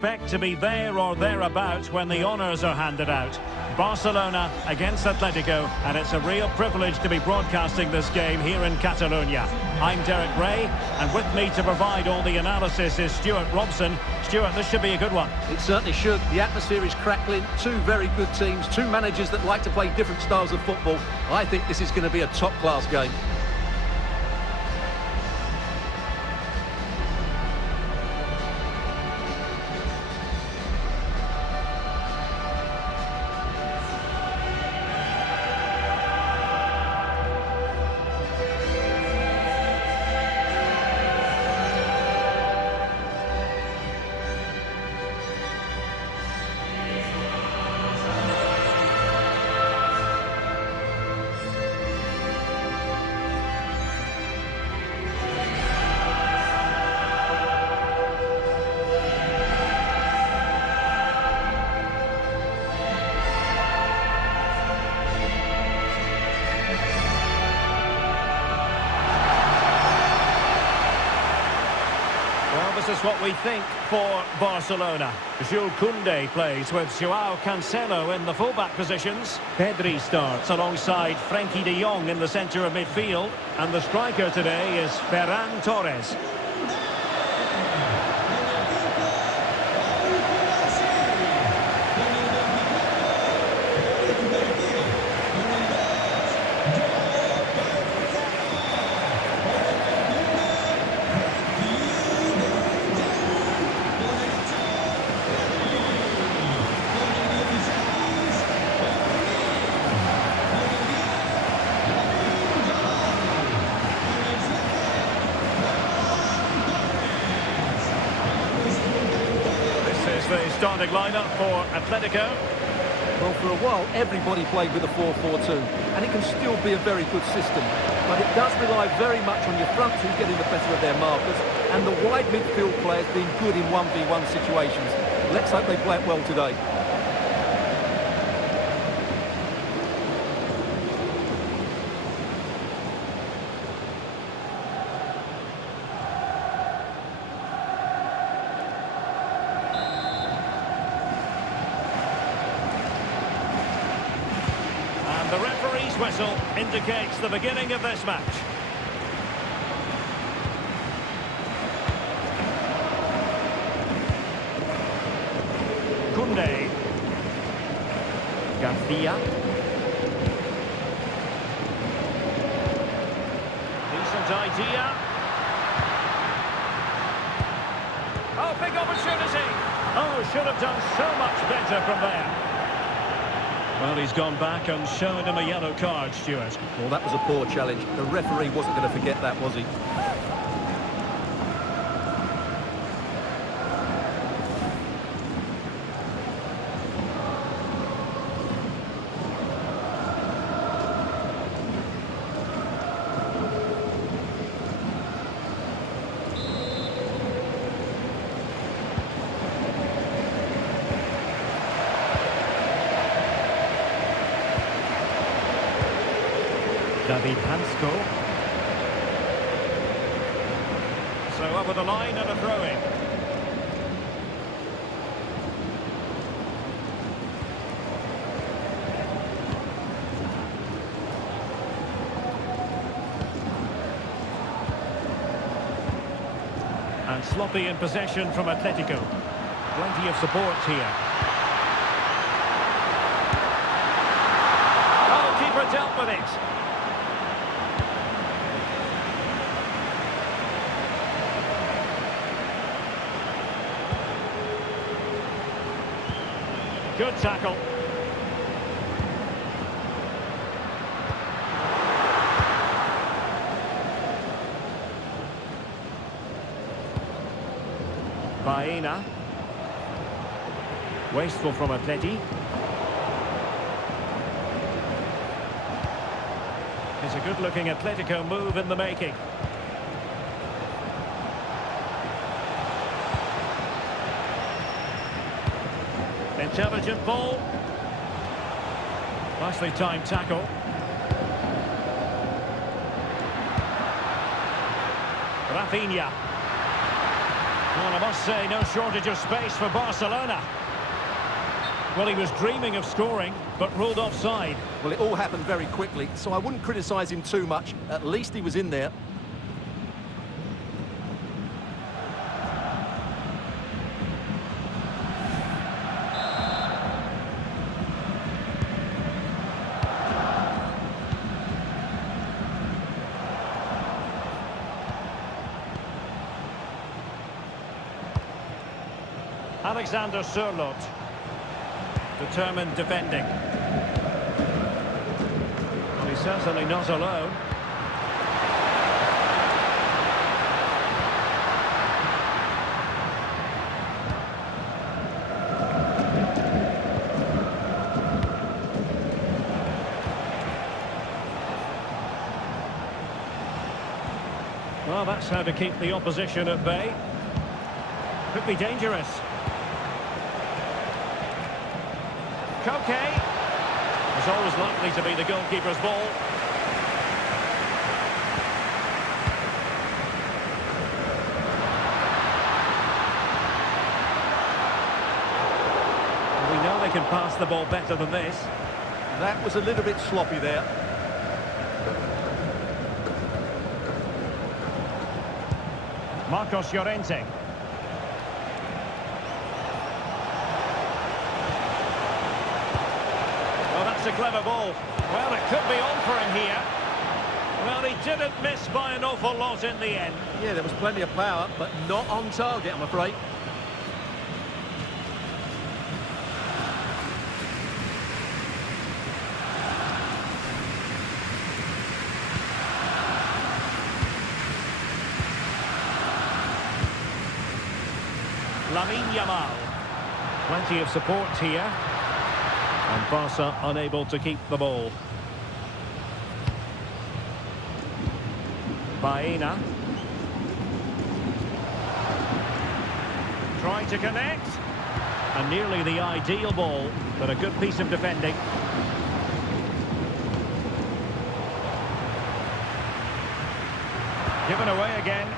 Expect to be there or thereabouts when the honours are handed out. Barcelona against Atlético, and it's a real privilege to be broadcasting this game here in Catalonia. I'm Derek Ray, and with me to provide all the analysis is Stuart Robson. Stuart, this should be a good one. It certainly should. The atmosphere is crackling. Two very good teams, two managers that like to play different styles of football. I think this is going to be a top-class game. This is what we think for Barcelona. Jules Koundé plays with Joao Cancelo in the fullback positions. Pedri starts alongside Frenkie de Jong in the centre of midfield. And the striker today is Ferran Torres. The starting lineup for Atlético. Well, for a while, everybody played with a 4-4-2, and it can still be a very good system. But it does rely very much on your front two getting the better of their markers, and the wide midfield players being good in 1v1 situations. Let's hope they play it well today. The referee's whistle indicates the beginning of this match. Koundé. Garcia. Decent idea. Oh, big opportunity. Oh, should have done so much better from there. Well, he's gone back and shown him a yellow card, Stuart. Well, that was a poor challenge. The referee wasn't going to forget that, was he? David Hansco. So over the line and a throw-in. And sloppy in possession from Atlético. Plenty of support here. Oh, keeper dealt with it. Good tackle. Baena. Wasteful from Atleti. It's a good-looking Atlético move in the making. Intelligent ball. Nicely timed tackle. Rafinha. Well, I must say, no shortage of space for Barcelona. Well, he was dreaming of scoring, but ruled offside. Well, it all happened very quickly, so I wouldn't criticise him too much. At least he was in there. Alexander Sørloth. Determined defending. Well, he's certainly not alone. Well, that's how to keep the opposition at bay. Could be dangerous. Koke. It's always likely to be the goalkeeper's ball. We know they can pass the ball better than this. That was a little bit sloppy there. Marcos Llorente. That's a clever ball. Well, it could be on for him here. Well, he didn't miss by an awful lot in the end. Yeah, there was plenty of power, but not on target, I'm afraid. Lamine Yamal. Plenty of support here. And Barca unable to keep the ball. Baena. Trying to connect. And nearly the ideal ball, but a good piece of defending. Given away again.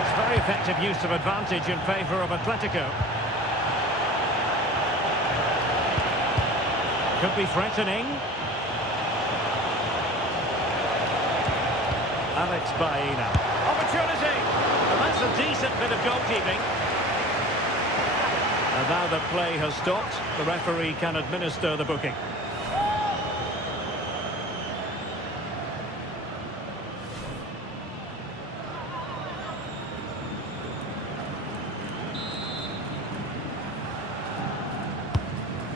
It's very effective use of advantage in favour of Atlético. Could be threatening. Alex Baena. Opportunity! And that's a decent bit of goalkeeping. And now that play has stopped, the referee can administer the booking.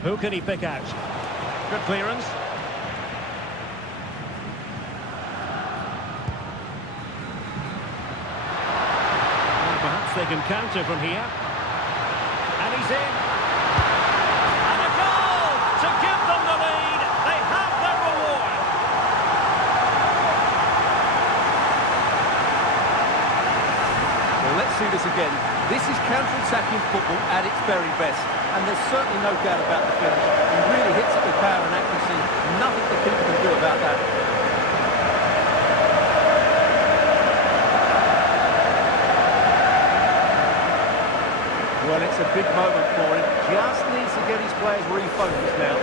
Who can he pick out? Good clearance. Well, perhaps they can counter from here. And he's in. And a goal to give them the lead. They have their reward. Well, let's see this again. This is counter-attacking football at its very best. And there's certainly no doubt about the finish. He really hits it with power and accuracy. Nothing the keeper can do about that. Well, it's a big moment for him. Just needs to get his players refocused now.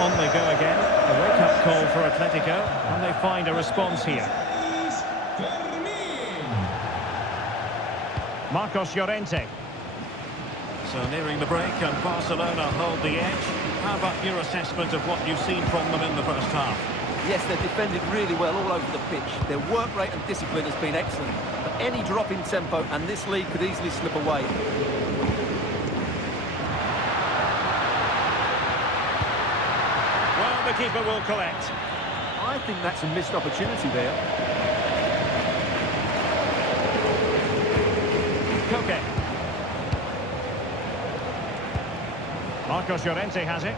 On they go again. A wake-up call for Atlético, and they find a response here. Marcos Llorente. So nearing the break, and Barcelona hold the edge. How about your assessment of what you've seen from them in the first half? Yes, they've defended really well all over the pitch. Their work rate and discipline has been excellent. But any drop in tempo, and this lead could easily slip away. The keeper will collect. I think that's a missed opportunity there. Koke. Marcos Llorente has it.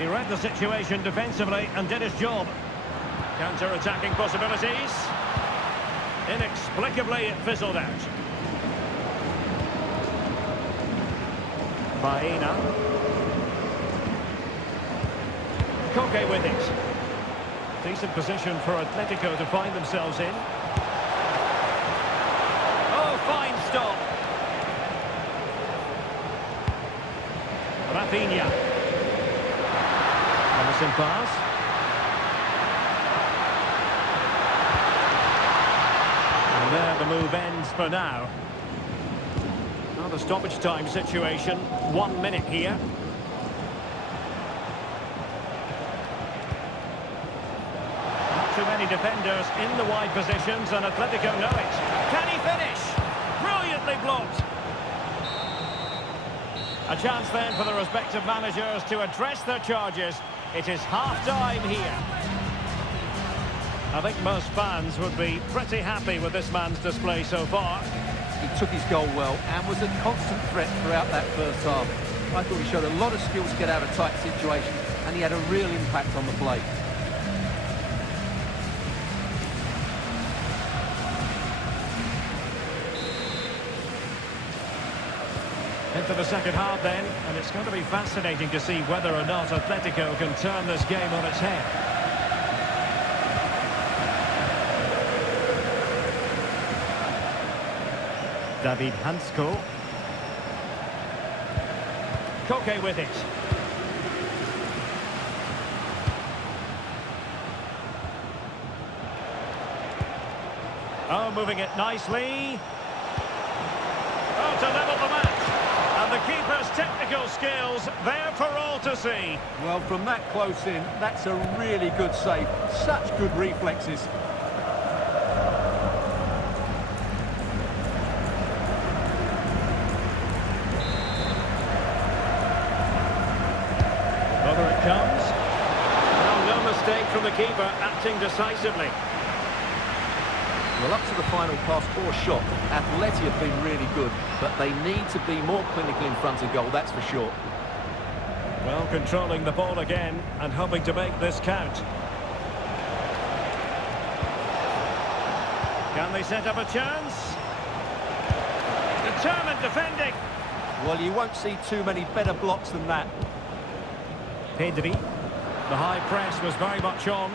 He read the situation defensively and did his job. Counter-attacking possibilities. Inexplicably, it fizzled out. Baena. Koke with it. Decent position for Atletico to find themselves in. Oh, fine stop. Rafinha. Promising pass. And there the move ends for now. Now the stoppage time situation. 1 minute here. Not too many defenders in the wide positions, and Atletico know it. Can he finish? Brilliantly blocked. A chance then for the respective managers to address their charges. It is half-time here. I think most fans would be pretty happy with this man's display so far. He took his goal well and was a constant threat throughout that first half. I thought he showed a lot of skill to get out of tight situations, and he had a real impact on the play. Into the second half then, and it's going to be fascinating to see whether or not Atletico can turn this game on its head. David Hansko. Koke with it. Oh, moving it nicely. Oh, to level the match. And the keeper's technical skills there for all to see. Well, from that close in, that's a really good save. Such good reflexes. Over it comes. Well, no mistake from the keeper, acting decisively. Well, up to the final pass or shot, Atleti have been really good, but they need to be more clinical in front of goal, that's for sure. Well, controlling the ball again and hoping to make this count. Can they set up a chance? Determined defending. Well, you won't see too many better blocks than that. Pedri. The high press was very much on.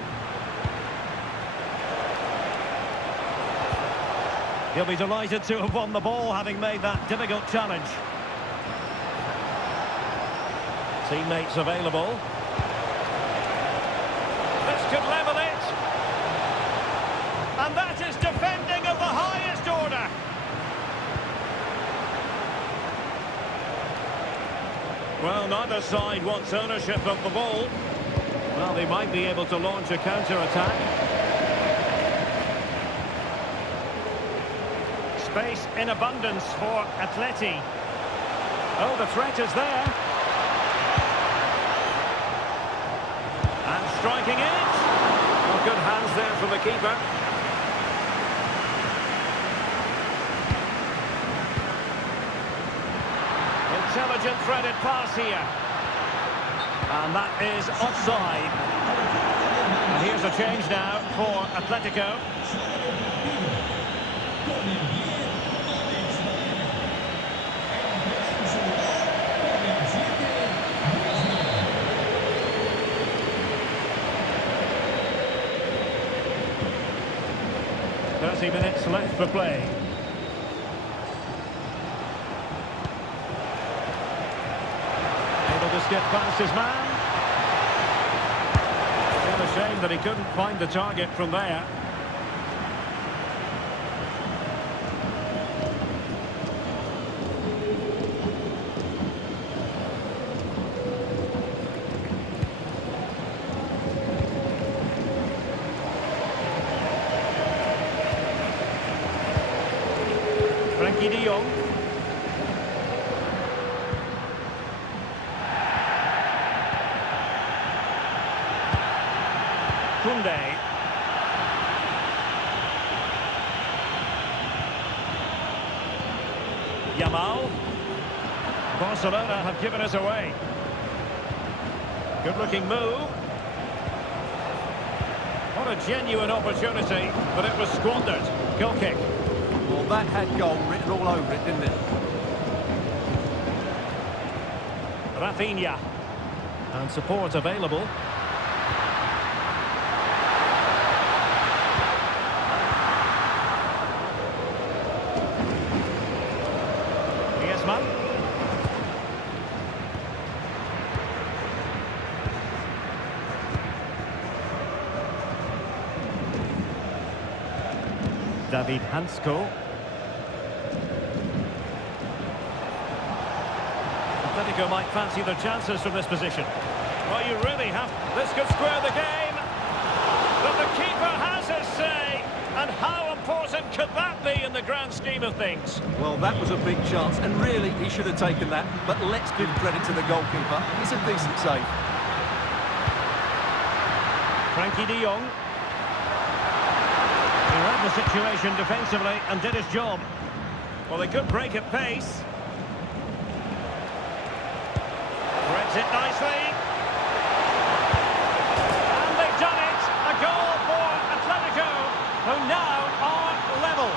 He'll be delighted to have won the ball, having made that difficult challenge. Teammates available. This could level it. And that is defending of the highest order. Well, neither side wants ownership of the ball. Well, they might be able to launch a counter-attack. Space in abundance for Atleti. Oh, the threat is there. And striking it. Oh, good hands there from the keeper. Intelligent threaded pass here. And that is offside. And here's a change now for Atletico. Minutes left for play. Able to skip past his man. What a shame that he couldn't find the target from there. De Jong. Koundé. Yamal. Barcelona have given us away. Good looking move. What a genuine opportunity, but it was squandered. Goal kick. Well, that had goal written all over it, didn't it? Rafinha. And support available. David Hansko. Atletico might fancy their chances from this position. Well, you really have... This could square the game. But the keeper has his say. And how important could that be in the grand scheme of things? Well, that was a big chance, and really, he should have taken that. But let's give credit to the goalkeeper. It's a decent save. Frankie de Jong. He read the situation defensively and did his job. Well, they could break at pace. Threads it nicely. And they've done it! A goal for Atletico, who now are level.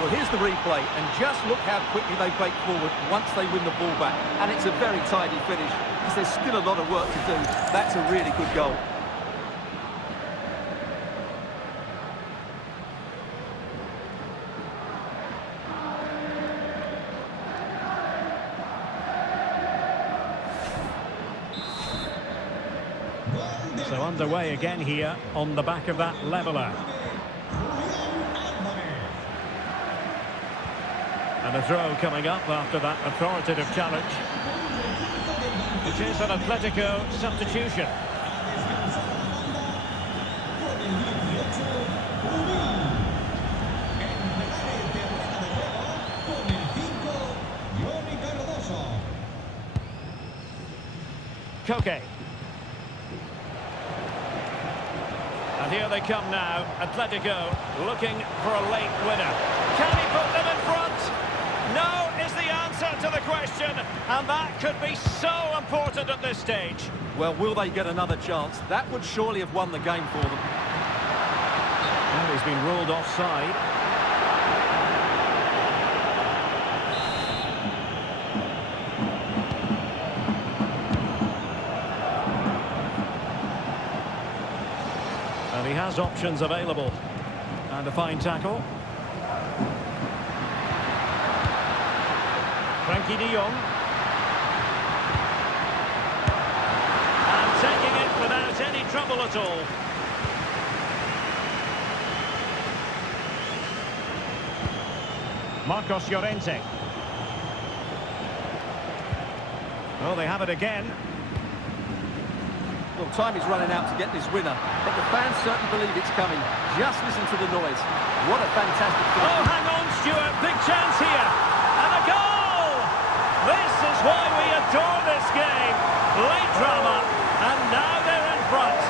Well, here's the replay, and just look how quickly they break forward once they win the ball back. And it's a very tidy finish, because there's still a lot of work to do. That's a really good goal. So underway again here on the back of that leveller. And a throw coming up after that authoritative challenge. It is an Atletico substitution. Koke. And here they come now, Atletico looking for a late winner. Can he put them in front? No is the answer to the question, and that could be so important at this stage. Well, will they get another chance? That would surely have won the game for them. Well, he's been ruled offside. And he has options available. And a fine tackle. Frankie de Jong. And taking it without any trouble at all. Marcos Llorente. Oh, they have it again. Well, time is running out to get this winner, but the fans certainly believe it's coming. Just listen to the noise. What a fantastic finish. Oh, hang on, Stuart. Big chance here. And a goal! This is why we adore this game. Late drama, and now they're in front.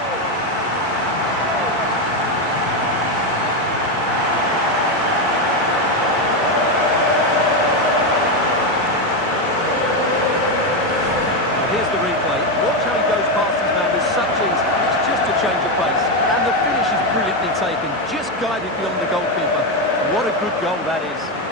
Here's the replay. Watch how he goes past his man with such ease. It's just a change of pace. And the finish is brilliantly taken. Just guided beyond the goalkeeper. What a good goal that is.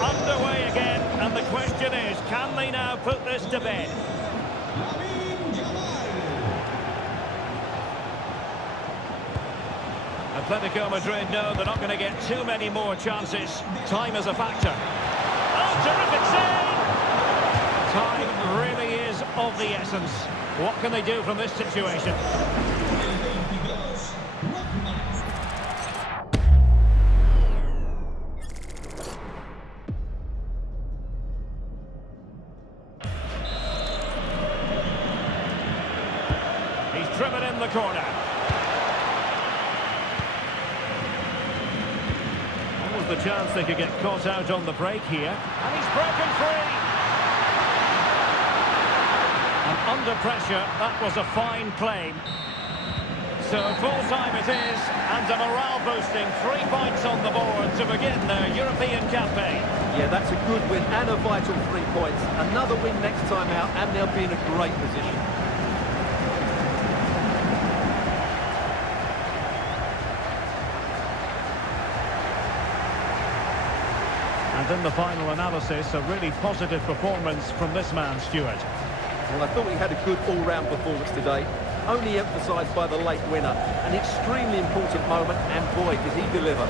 Underway again, and the question is, can they now put this to bed? Atletico Madrid know they're not going to get too many more chances. Time is a factor. Oh, terrific save! Time really is of the essence. What can they do from this situation? driven in the corner. Almost the chance they could get caught out on the break here. And he's broken free. And under pressure, that was a fine claim. So full time it is, and a morale-boosting 3 points on the board to begin their European campaign. Yeah, that's a good win and a vital 3 points. Another win next time out, and they'll be in a great position. And in the final analysis, a really positive performance from this man, Stuart. Well, I thought he had a good all-round performance today, only emphasised by the late winner. An extremely important moment, and boy, did he deliver.